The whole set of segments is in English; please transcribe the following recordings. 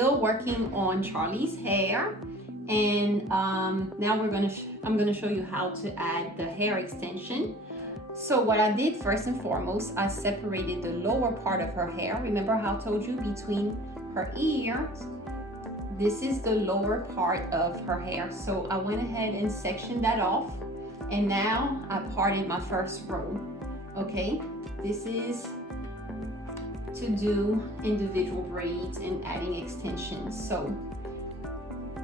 still working on Charlie's hair, and now I'm gonna show you how to add the hair extension. So what I did first and foremost, I separated the lower part of her hair. Remember how I told you between her ears, this is the lower part of her hair. So I went ahead and sectioned that off, and now I parted my first row. Okay, this is to do individual braids and adding extensions. So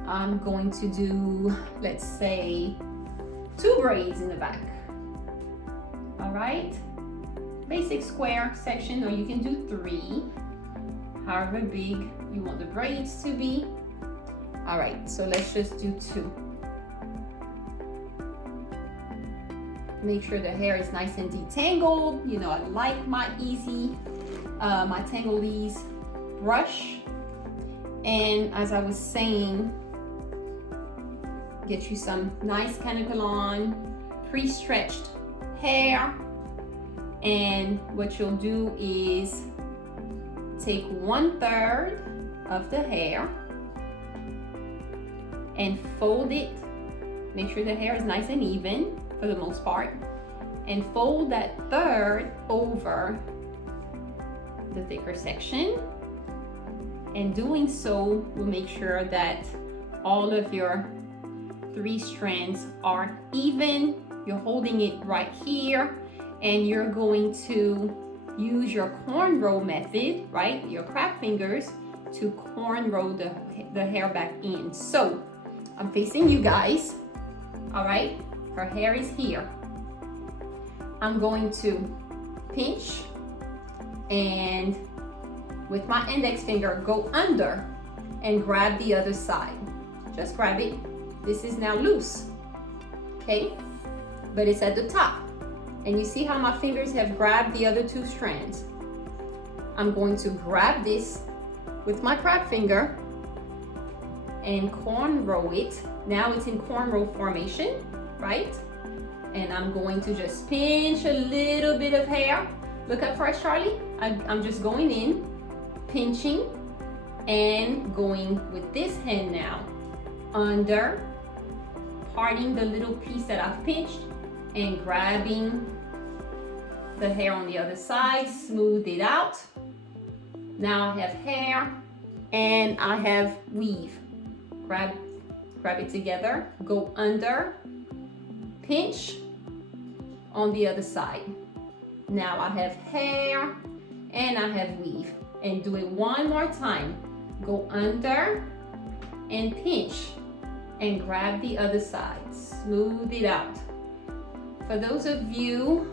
I'm going to do, let's say, 2 braids in the back. All right, basic square section, or you can do 3, however big you want the braids to be. All right, so let's just do 2. Make sure the hair is nice and detangled. You know, I like my my Tangle Ease brush. And as I was saying, get you some nice canicle on, pre-stretched hair. And what you'll do is take 1/3 of the hair and fold it. Make sure the hair is nice and even for the most part, and fold that 1/3 over the thicker section. And doing so will make sure that all of your 3 strands are even. You're holding it right here, and you're going to use your cornrow method, right? Your crab fingers to cornrow the hair back in. So I'm facing you guys, all right? Her hair is here. I'm going to pinch and with my index finger go under and grab the other side. Just grab it. This is now loose, okay? But it's at the top. And you see how my fingers have grabbed the other 2 strands. I'm going to grab this with my crab finger and cornrow it. Now it's in cornrow formation, right? And I'm going to just pinch a little bit of hair. Look up first, Charlie. I'm just going in, pinching, and going with this hand now under, parting the little piece that I've pinched, and grabbing the hair on the other side, smooth it out. Now I have hair and I have weave. Grab it together, go under, pinch on the other side. Now I have hair and I have weave. And do it one more time. Go under and pinch and grab the other side. Smooth it out. For those of you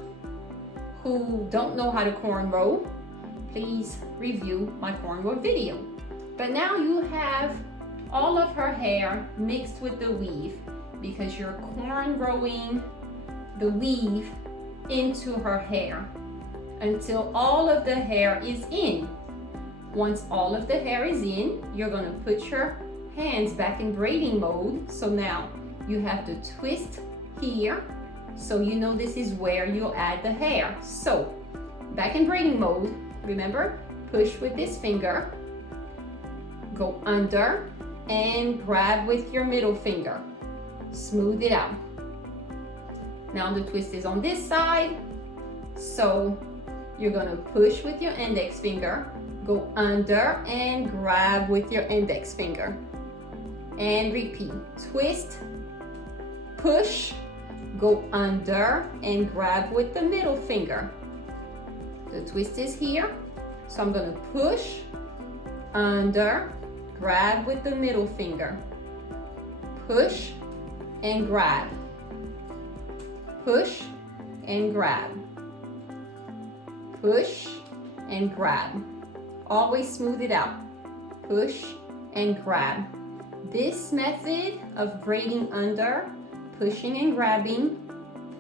who don't know how to cornrow, please review my cornrow video. But now you have all of her hair mixed with the weave because you're cornrowing the weave into her hair until all of the hair is in. Once all of the hair is in, you're going to put your hands back in braiding mode. So now you have to twist here, so you know this is where you'll add the hair. So back in braiding mode, remember, push with this finger, go under and grab with your middle finger, smooth it out. Now the twist is on this side, so you're going to push with your index finger, go under and grab with your index finger, and repeat. Twist, push, go under and grab with the middle finger. The twist is here, so I'm going to push, under, grab with the middle finger, push and grab, push and grab, push and grab. Always smooth it out. Push and grab. This method of braiding under, pushing and grabbing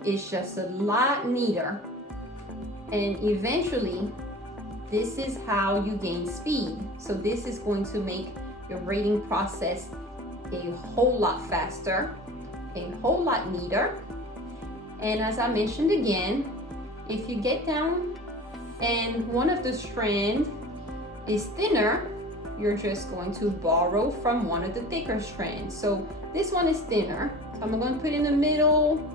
is just a lot neater. And eventually, this is how you gain speed. So this is going to make your braiding process a whole lot faster, a whole lot neater. And as I mentioned again, if you get down and one of the strands is thinner, you're just going to borrow from one of the thicker strands. So this one is thinner, so I'm going to put in the middle,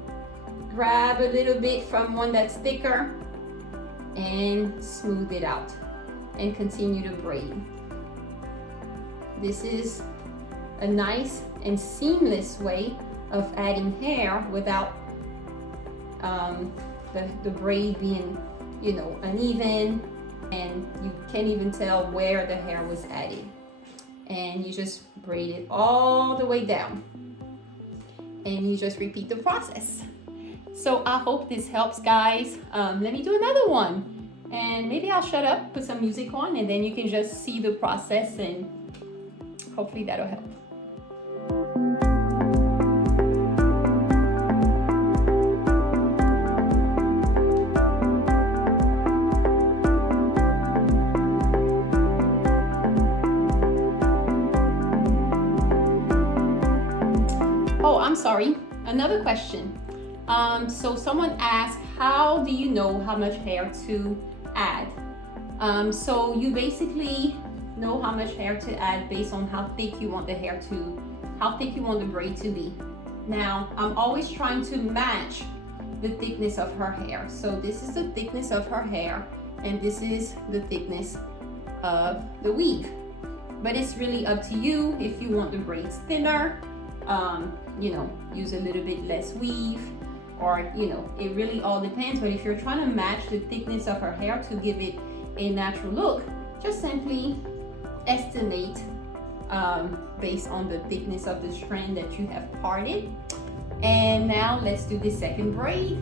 grab a little bit from one that's thicker, and smooth it out and continue to braid. This is a nice and seamless way of adding hair without the braid being, you know, uneven, and you can't even tell where the hair was added. And you just braid it all the way down, and you just repeat the process. So I hope this helps, guys. Let me do another one, and maybe I'll shut up, put some music on, and then you can just see the process, and hopefully that'll help. Oh, I'm sorry. Another question. So someone asked, how do you know how much hair to add? So you basically know how much hair to add based on how thick you want the hair to, how thick you want the braid to be. Now, I'm always trying to match the thickness of her hair. So this is the thickness of her hair, and this is the thickness of the weave. But it's really up to you if you want the braids thinner, you know, use a little bit less weave, or, you know, it really all depends. But if you're trying to match the thickness of her hair to give it a natural look, just simply estimate based on the thickness of the strand that you have parted. And now let's do the second braid.